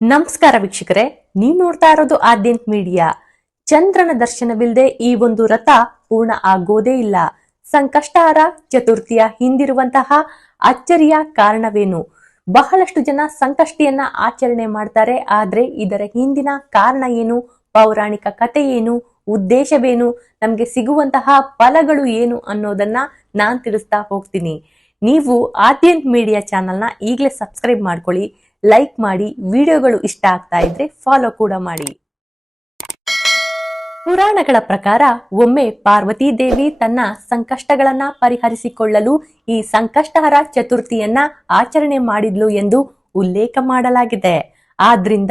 ನಮಸ್ಕಾರ ವೀಕ್ಷಕರೇ, ನೀವು ನೋಡ್ತಾ ಇರೋದು ಆದ್ಯಂತ್ ಮೀಡಿಯಾ. ಚಂದ್ರನ ದರ್ಶನವಿಲ್ಲದೆ ಈ ಒಂದು ರಥ ಪೂರ್ಣ ಆಗೋದೇ ಇಲ್ಲ. ಸಂಕಷ್ಟಹರ ಚತುರ್ಥಿಯ ಹಿಂದಿರುವಂತಹ ಅಚ್ಚರಿಯ ಕಾರಣವೇನು? ಬಹಳಷ್ಟು ಜನ ಸಂಕಷ್ಟಿಯನ್ನ ಆಚರಣೆ ಮಾಡ್ತಾರೆ, ಆದ್ರೆ ಇದರ ಹಿಂದಿನ ಕಾರಣ ಏನು, ಪೌರಾಣಿಕ ಕಥೆ ಏನು, ಉದ್ದೇಶವೇನು, ನಮ್ಗೆ ಸಿಗುವಂತಹ ಫಲಗಳು ಏನು ಅನ್ನೋದನ್ನ ನಾನ್ ತಿಳಿಸ್ತಾ ಹೋಗ್ತೀನಿ. ನೀವು ಆದ್ಯಂತ್ ಮೀಡಿಯಾ ಚಾನೆಲ್ನ ಈಗಲೇ ಸಬ್ಸ್ಕ್ರೈಬ್ ಮಾಡ್ಕೊಳ್ಳಿ, ಲೈಕ್ ಮಾಡಿ, ವಿಡಿಯೋಗಳು ಇಷ್ಟ ಆಗ್ತಾ ಇದ್ರೆ ಫಾಲೋ ಕೂಡ ಮಾಡಿ. ಪುರಾಣಗಳ ಪ್ರಕಾರ ಒಮ್ಮೆ ಪಾರ್ವತಿ ದೇವಿ ತನ್ನ ಸಂಕಷ್ಟಗಳನ್ನ ಪರಿಹರಿಸಿಕೊಳ್ಳಲು ಈ ಸಂಕಷ್ಟಹರ ಚತುರ್ಥಿಯನ್ನ ಆಚರಣೆ ಮಾಡಿದ್ಲು ಎಂದು ಉಲ್ಲೇಖ ಮಾಡಲಾಗಿದೆ. ಆದ್ರಿಂದ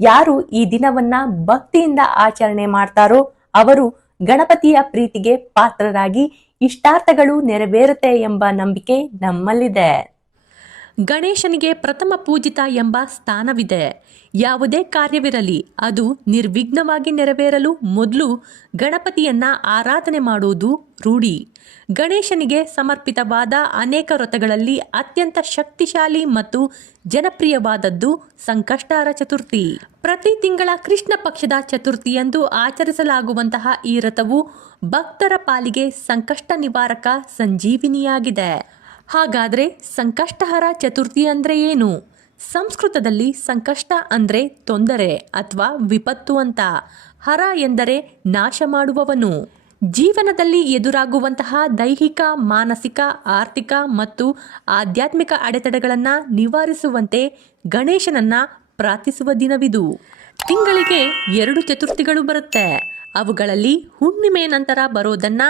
ಯಾರು ಈ ದಿನವನ್ನ ಭಕ್ತಿಯಿಂದ ಆಚರಣೆ ಮಾಡ್ತಾರೋ ಅವರು ಗಣಪತಿಯ ಪ್ರೀತಿಗೆ ಪಾತ್ರರಾಗಿ ಇಷ್ಟಾರ್ಥಗಳು ನೆರವೇರುತ್ತೆ ಎಂಬ ನಂಬಿಕೆ ನಮ್ಮಲ್ಲಿದೆ. ಗಣೇಶನಿಗೆ ಪ್ರಥಮ ಪೂಜಿತ ಎಂಬ ಸ್ಥಾನವಿದೆ. ಯಾವುದೇ ಕಾರ್ಯವಿರಲಿ ಅದು ನಿರ್ವಿಘ್ನವಾಗಿ ನೆರವೇರಲು ಮೊದಲು ಗಣಪತಿಯನ್ನ ಆರಾಧನೆ ಮಾಡುವುದು ರೂಢಿ. ಗಣೇಶನಿಗೆ ಸಮರ್ಪಿತವಾದ ಅನೇಕ ವ್ರತಗಳಲ್ಲಿ ಅತ್ಯಂತ ಶಕ್ತಿಶಾಲಿ ಮತ್ತು ಜನಪ್ರಿಯವಾದದ್ದು ಸಂಕಷ್ಟಹರ ಚತುರ್ಥಿ. ಪ್ರತಿ ತಿಂಗಳ ಕೃಷ್ಣ ಪಕ್ಷದ ಚತುರ್ಥಿಯಂದು ಆಚರಿಸಲಾಗುವಂತಹ ಈ ವ್ರತವು ಭಕ್ತರ ಪಾಲಿಗೆ ಸಂಕಷ್ಟ ನಿವಾರಕ ಸಂಜೀವಿನಿಯಾಗಿದೆ. ಹಾಗಾದ್ರೆ ಸಂಕಷ್ಟಹರ ಚತುರ್ಥಿ ಅಂದ್ರೆ ಏನು? ಸಂಸ್ಕೃತದಲ್ಲಿ ಸಂಕಷ್ಟ ಅಂದ್ರೆ ತೊಂದರೆ ಅಥವಾ ವಿಪತ್ತು ಅಂತ. ಹರ ಎಂದರೆ ನಾಶ ಮಾಡುವವನು. ಜೀವನದಲ್ಲಿ ಎದುರಾಗುವಂತಹ ದೈಹಿಕ, ಮಾನಸಿಕ, ಆರ್ಥಿಕ ಮತ್ತು ಆಧ್ಯಾತ್ಮಿಕ ಅಡೆತಡೆಗಳನ್ನು ನಿವಾರಿಸುವಂತೆ ಗಣೇಶನನ್ನ ಪ್ರಾರ್ಥಿಸುವ ದಿನವಿದು. ತಿಂಗಳಿಗೆ 2 ಚತುರ್ಥಿಗಳು ಬರುತ್ತೆ. ಅವುಗಳಲ್ಲಿ ಹುಣ್ಣಿಮೆ ನಂತರ ಬರೋದನ್ನ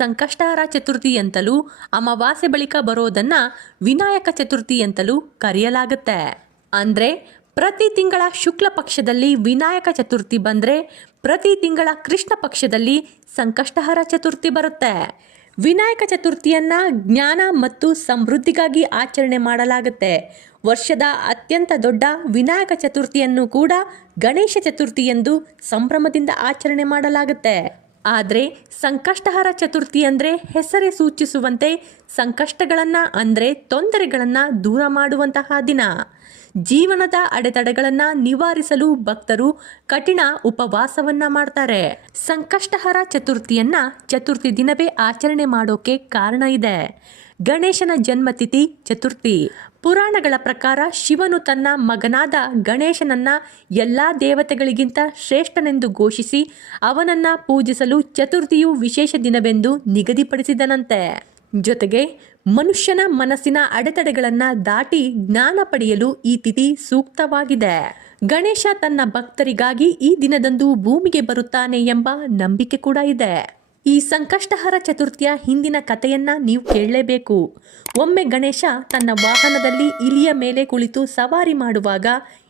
ಸಂಕಷ್ಟಹರ ಚತುರ್ಥಿ ಅಂತಲೂ, ಅಮಾವಾಸ್ಯೆ ಬಳಿಕ ಬರೋದನ್ನ ವಿನಾಯಕ ಚತುರ್ಥಿ ಅಂತಲೂ ಕರೆಯಲಾಗುತ್ತೆ. ಅಂದ್ರೆ ಪ್ರತಿ ತಿಂಗಳ ಶುಕ್ಲ ಪಕ್ಷದಲ್ಲಿ ವಿನಾಯಕ ಚತುರ್ಥಿ ಬಂದ್ರೆ ಪ್ರತಿ ತಿಂಗಳ ಕೃಷ್ಣ ಪಕ್ಷದಲ್ಲಿ ಸಂಕಷ್ಟಹರ ಚತುರ್ಥಿ ಬರುತ್ತೆ. ವಿನಾಯಕ ಚತುರ್ಥಿಯನ್ನ ಜ್ಞಾನ ಮತ್ತು ಸಮೃದ್ಧಿಗಾಗಿ ಆಚರಣೆ ಮಾಡಲಾಗುತ್ತೆ. ವರ್ಷದ ಅತ್ಯಂತ ದೊಡ್ಡ ವಿನಾಯಕ ಚತುರ್ಥಿಯನ್ನು ಕೂಡ ಗಣೇಶ ಚತುರ್ಥಿ ಎಂದು ಸಂಭ್ರಮದಿಂದ ಆಚರಣೆ ಮಾಡಲಾಗುತ್ತೆ. ಆದರೆ ಸಂಕಷ್ಟಹರ ಚತುರ್ಥಿ ಅಂದರೆ ಹೆಸರೇ ಸೂಚಿಸುವಂತೆ ಸಂಕಷ್ಟಗಳನ್ನು ಅಂದರೆ ತೊಂದರೆಗಳನ್ನು ದೂರ ಮಾಡುವಂತಹ ದಿನ. ಜೀವನದ ಅಡೆತಡೆಗಳನ್ನು ನಿವಾರಿಸಲು ಭಕ್ತರು ಕಠಿಣ ಉಪವಾಸವನ್ನ ಮಾಡ್ತಾರೆ. ಸಂಕಷ್ಟಹರ ಚತುರ್ಥಿಯನ್ನ ಚತುರ್ಥಿ ದಿನವೇ ಆಚರಣೆ ಮಾಡೋಕೆ ಕಾರಣ ಇದೆ. ಗಣೇಶನ ಜನ್ಮತಿಥಿ ಚತುರ್ಥಿ. ಪುರಾಣಗಳ ಪ್ರಕಾರ ಶಿವನು ತನ್ನ ಮಗನಾದ ಗಣೇಶನನ್ನ ಎಲ್ಲಾ ದೇವತೆಗಳಿಗಿಂತ ಶ್ರೇಷ್ಠನೆಂದು ಘೋಷಿಸಿ ಅವನನ್ನ ಪೂಜಿಸಲು ಚತುರ್ಥಿಯು ವಿಶೇಷ ದಿನವೆಂದು ನಿಗದಿಪಡಿಸಿದನಂತೆ. ಜೊತೆಗೆ ಮನುಷ್ಯನ ಮನಸ್ಸಿನ ಅಡೆತಡೆಗಳನ್ನು ದಾಟಿ ಜ್ಞಾನ ಪಡೆಯಲು ಈ ತಿಥಿ ಸೂಕ್ತವಾಗಿದೆ. ಗಣೇಶ ತನ್ನ ಭಕ್ತರಿಗಾಗಿ ಈ ದಿನದಂದು ಭೂಮಿಗೆ ಬರುತ್ತಾನೆ ಎಂಬ ನಂಬಿಕೆ ಕೂಡ ಇದೆ. ಈ ಸಂಕಷ್ಟಹರ ಚತುರ್ಥಿಯ ಹಿಂದಿನ ಕಥೆಯನ್ನ ನೀವು ಕೇಳಲೇಬೇಕು. ಒಮ್ಮೆ ಗಣೇಶ ತನ್ನ ವಾಹನದಲ್ಲಿ ಇಲಿಯ ಮೇಲೆ ಕುಳಿತು ಸವಾರಿ ಮಾಡುವಾಗ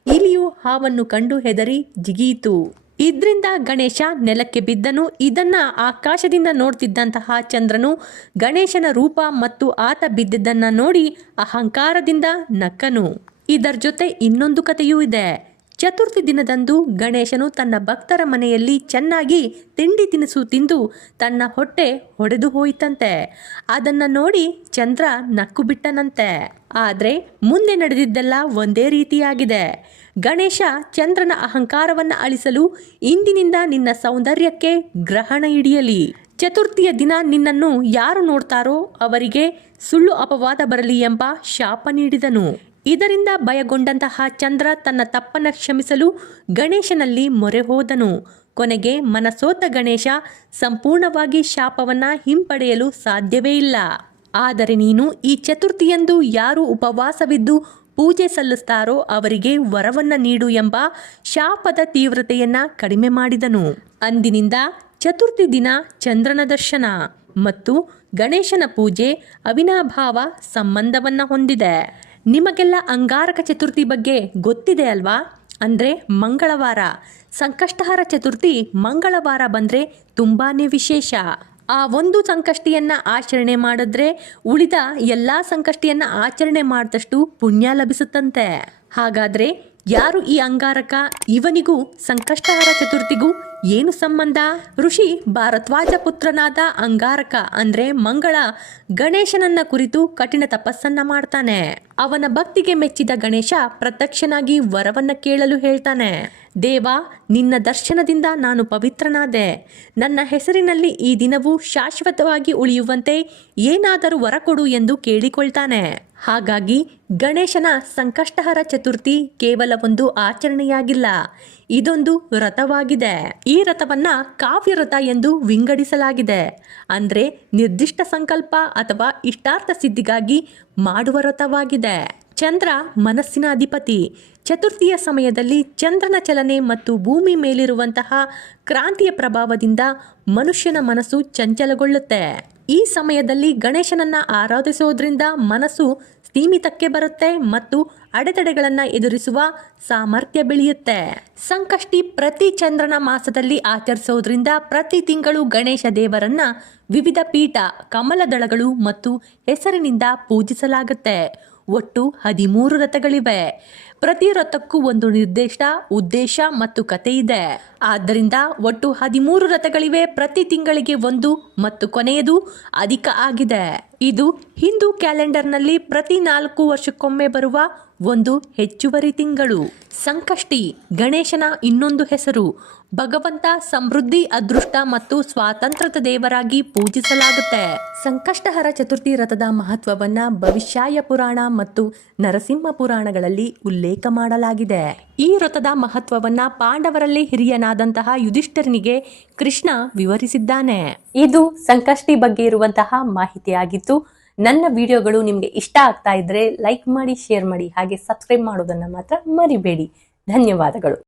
ಇಲಿಯು ಹಾವನ್ನು ಕಂಡು ಹೆದರಿ ಜಿಗಿಯಿತು. ಇದರಿಂದ ಗಣೇಶ ನೆಲಕ್ಕೆ ಬಿದ್ದನು. ಇದನ್ನ ಆಕಾಶದಿಂದ ನೋಡ್ತಿದ್ದಂತಹ ಚಂದ್ರನು ಗಣೇಶನ ರೂಪ ಮತ್ತು ಆತ ಬಿದ್ದಿದ್ದನ್ನ ನೋಡಿ ಅಹಂಕಾರದಿಂದ ನಕ್ಕನು. ಇದರ ಜೊತೆ ಇನ್ನೊಂದು ಕಥೆಯೂ ಇದೆ. ಚತುರ್ಥಿ ದಿನದಂದು ಗಣೇಶನು ತನ್ನ ಭಕ್ತರ ಮನೆಯಲ್ಲಿ ಚೆನ್ನಾಗಿ ತಿಂಡಿ ತಿನಿಸು ತಿಂದು ತನ್ನ ಹೊಟ್ಟೆ ಹೊಡೆದು ಹೋಯಿತಂತೆ. ಅದನ್ನ ನೋಡಿ ಚಂದ್ರ ನಕ್ಕು ಬಿಟ್ಟನಂತೆ. ಆದರೆ ಮುಂದೆ ನಡೆದಿದ್ದೆಲ್ಲ ಒಂದೇ ರೀತಿಯಾಗಿದೆ. ಗಣೇಶ ಚಂದ್ರನ ಅಹಂಕಾರವನ್ನು ಅಳಿಸಲು ಇಂದಿನಿಂದ ನಿನ್ನ ಸೌಂದರ್ಯಕ್ಕೆ ಗ್ರಹಣ ಹಿಡಿಯಲಿ. ಚತುರ್ಥಿಯ ದಿನ ನಿನ್ನನ್ನು ಯಾರು ನೋಡ್ತಾರೋ ಅವರಿಗೆ ಸುಳ್ಳು ಅಪವಾದ ಬರಲಿ ಎಂಬ ಶಾಪ ನೀಡಿದನು. ಇದರಿಂದ ಭಯಗೊಂಡಂತಹ ಚಂದ್ರ ತನ್ನ ತಪ್ಪನ್ನು ಕ್ಷಮಿಸಲು ಗಣೇಶನಲ್ಲಿ ಮೊರೆ ಹೋದನು. ಕೊನೆಗೆ ಮನಸೋತ ಗಣೇಶ ಸಂಪೂರ್ಣವಾಗಿ ಶಾಪವನ್ನ ಹಿಂಪಡೆಯಲು ಸಾಧ್ಯವೇ ಇಲ್ಲ. ಆದರೆ ನೀನು ಈ ಚತುರ್ಥಿಯಂದು ಯಾರು ಉಪವಾಸವಿದ್ದು ಪೂಜೆ ಸಲ್ಲಿಸ್ತಾರೋ ಅವರಿಗೆ ವರವನ್ನ ನೀಡು ಎಂಬ ಶಾಪದ ತೀವ್ರತೆಯನ್ನ ಕಡಿಮೆ ಮಾಡಿದನು. ಅಂದಿನಿಂದ ಚತುರ್ಥಿ ದಿನ ಚಂದ್ರನ ದರ್ಶನ ಮತ್ತು ಗಣೇಶನ ಪೂಜೆ ಅವಿನಾಭಾವ ಸಂಬಂಧವನ್ನ ಹೊಂದಿದೆ. ನಿಮಗೆಲ್ಲ ಅಂಗಾರಕ ಚತುರ್ಥಿ ಬಗ್ಗೆ ಗೊತ್ತಿದೆ ಅಲ್ವಾ? ಅಂದರೆ ಮಂಗಳವಾರ. ಸಂಕಷ್ಟಹರ ಚತುರ್ಥಿ ಮಂಗಳವಾರ ಬಂದರೆ ತುಂಬಾನೇ ವಿಶೇಷ. ಆ ಒಂದು ಸಂಕಷ್ಟಿಯನ್ನ ಆಚರಣೆ ಮಾಡಿದ್ರೆ ಉಳಿದ ಎಲ್ಲ ಸಂಕಷ್ಟಿಯನ್ನ ಆಚರಣೆ ಮಾಡಿದಷ್ಟು ಪುಣ್ಯ ಲಭಿಸುತ್ತಂತೆ. ಹಾಗಾದ್ರೆ ಯಾರು ಈ ಅಂಗಾರಕ? ಇವನಿಗೂ ಸಂಕಷ್ಟಹರ ಚತುರ್ಥಿಗೂ ಏನು ಸಂಬಂಧ? ಋಷಿ ಭಾರದ್ವಾಜ ಪುತ್ರನಾದ ಅಂಗಾರಕ ಅಂದ್ರೆ ಮಂಗಳ ಗಣೇಶನನ್ನ ಕುರಿತು ಕಠಿಣ ತಪಸ್ಸನ್ನ ಮಾಡ್ತಾನೆ. ಅವನ ಭಕ್ತಿಗೆ ಮೆಚ್ಚಿದ ಗಣೇಶ ಪ್ರತ್ಯಕ್ಷನಾಗಿ ವರವನ್ನ ಕೇಳಲು ಹೇಳ್ತಾನೆ. ದೇವ, ನಿನ್ನ ದರ್ಶನದಿಂದ ನಾನು ಪವಿತ್ರನಾದೆ. ನನ್ನ ಹೆಸರಿನಲ್ಲಿ ಈ ದಿನವು ಶಾಶ್ವತವಾಗಿ ಉಳಿಯುವಂತೆ ಏನಾದರೂ ವರ ಕೊಡು ಎಂದು ಕೇಳಿಕೊಳ್ತಾನೆ. ಹಾಗಾಗಿ ಗಣೇಶನ ಸಂಕಷ್ಟಹರ ಚತುರ್ಥಿ ಕೇವಲ ಒಂದು ಆಚರಣೆಯಾಗಿಲ್ಲ, ಇದೊಂದು ವ್ರತವಾಗಿದೆ. ಈ ವ್ರತವನ್ನ ಕಾವ್ಯ ವ್ರತ ಎಂದು ವಿಂಗಡಿಸಲಾಗಿದೆ. ಅಂದ್ರೆ ನಿರ್ದಿಷ್ಟ ಸಂಕಲ್ಪ ಅಥವಾ ಇಷ್ಟಾರ್ಥ ಸಿದ್ಧಿಗಾಗಿ ಮಾಡುವ ವ್ರತವಾಗಿದೆ. ಚಂದ್ರ ಮನಸ್ಸಿನ ಅಧಿಪತಿ. ಚತುರ್ಥಿಯ ಸಮಯದಲ್ಲಿ ಚಂದ್ರನ ಚಲನೆ ಮತ್ತು ಭೂಮಿ ಮೇಲಿರುವಂತಹ ಕ್ರಾಂತಿಯ ಪ್ರಭಾವದಿಂದ ಮನುಷ್ಯನ ಮನಸ್ಸು ಚಂಚಲಗೊಳ್ಳುತ್ತೆ. ಈ ಸಮಯದಲ್ಲಿ ಗಣೇಶನನ್ನ ಆರಾಧಿಸೋದ್ರಿಂದ ಮನಸ್ಸು ಸ್ಥಿಮಿತಕ್ಕೆ ಬರುತ್ತೆ ಮತ್ತು ಅಡೆತಡೆಗಳನ್ನು ಎದುರಿಸುವ ಸಾಮರ್ಥ್ಯ ಬೆಳೆಯುತ್ತೆ. ಸಂಕಷ್ಟಿ ಪ್ರತಿ ಚಂದ್ರನ ಮಾಸದಲ್ಲಿ ಆಚರಿಸೋದ್ರಿಂದ ಪ್ರತಿ ತಿಂಗಳು ಗಣೇಶ ದೇವರನ್ನ ವಿವಿಧ ಪೀಠ, ಕಮಲದಳಗಳು ಮತ್ತು ಹೆಸರಿನಿಂದ ಪೂಜಿಸಲಾಗುತ್ತೆ. ಒಟ್ಟು 13 ರಥಗಳಿವೆ. ಪ್ರತಿ ರಥಕ್ಕೂ ಒಂದು ನಿರ್ದಿಷ್ಟ ಉದ್ದೇಶ ಮತ್ತು ಕಥೆ ಇದೆ. ಆದ್ದರಿಂದ ಒಟ್ಟು 13 ರಥಗಳಿವೆ. ಪ್ರತಿ ತಿಂಗಳಿಗೆ ಒಂದು ಮತ್ತು ಕೊನೆಯದು ಅಧಿಕ ಆಗಿದೆ. ಇದು ಹಿಂದೂ ಕ್ಯಾಲೆಂಡರ್ನಲ್ಲಿ ಪ್ರತಿ 4 ವರ್ಷಕ್ಕೊಮ್ಮೆ ಬರುವ ಒಂದು ಹೆಚ್ಚುವರಿ ತಿಂಗಳು. ಸಂಕಷ್ಟಿ ಗಣೇಶನ ಇನ್ನೊಂದು ಹೆಸರು. ಭಗವಂತ ಸಮೃದ್ಧಿ, ಅದೃಷ್ಟ ಮತ್ತು ಸ್ವಾತಂತ್ರ್ಯದ ದೇವರಾಗಿ ಪೂಜಿಸಲಾಗುತ್ತೆ. ಸಂಕಷ್ಟಹರ ಚತುರ್ಥಿ ವ್ರತದ ಮಹತ್ವವನ್ನ ಭವಿಷ್ಯಾಯ ಪುರಾಣ ಮತ್ತು ನರಸಿಂಹ ಪುರಾಣಗಳಲ್ಲಿ ಉಲ್ಲೇಖ ಮಾಡಲಾಗಿದೆ. ಈ ವ್ರತದ ಮಹತ್ವವನ್ನ ಪಾಂಡವರಲ್ಲಿ ಹಿರಿಯನಾದಂತಹ ಯುಧಿಷ್ಠಿರನಿಗೆ ಕೃಷ್ಣ ವಿವರಿಸಿದ್ದಾನೆ. ಇದು ಸಂಕಷ್ಟಿ ಬಗ್ಗೆ ಇರುವಂತಹ ಮಾಹಿತಿಯಾಗಿತ್ತು. ನನ್ನ ವಿಡಿಯೋಗಳು ನಿಮಗೆ ಇಷ್ಟ ಆಗ್ತಾ ಇದ್ರೆ ಲೈಕ್ ಮಾಡಿ, ಶೇರ್ ಮಾಡಿ, ಹಾಗೆ ಸಬ್ಸ್ಕ್ರೈಬ್ ಮಾಡೋದನ್ನ ಮಾತ್ರ ಮರಿಬೇಡಿ. ಧನ್ಯವಾದಗಳು.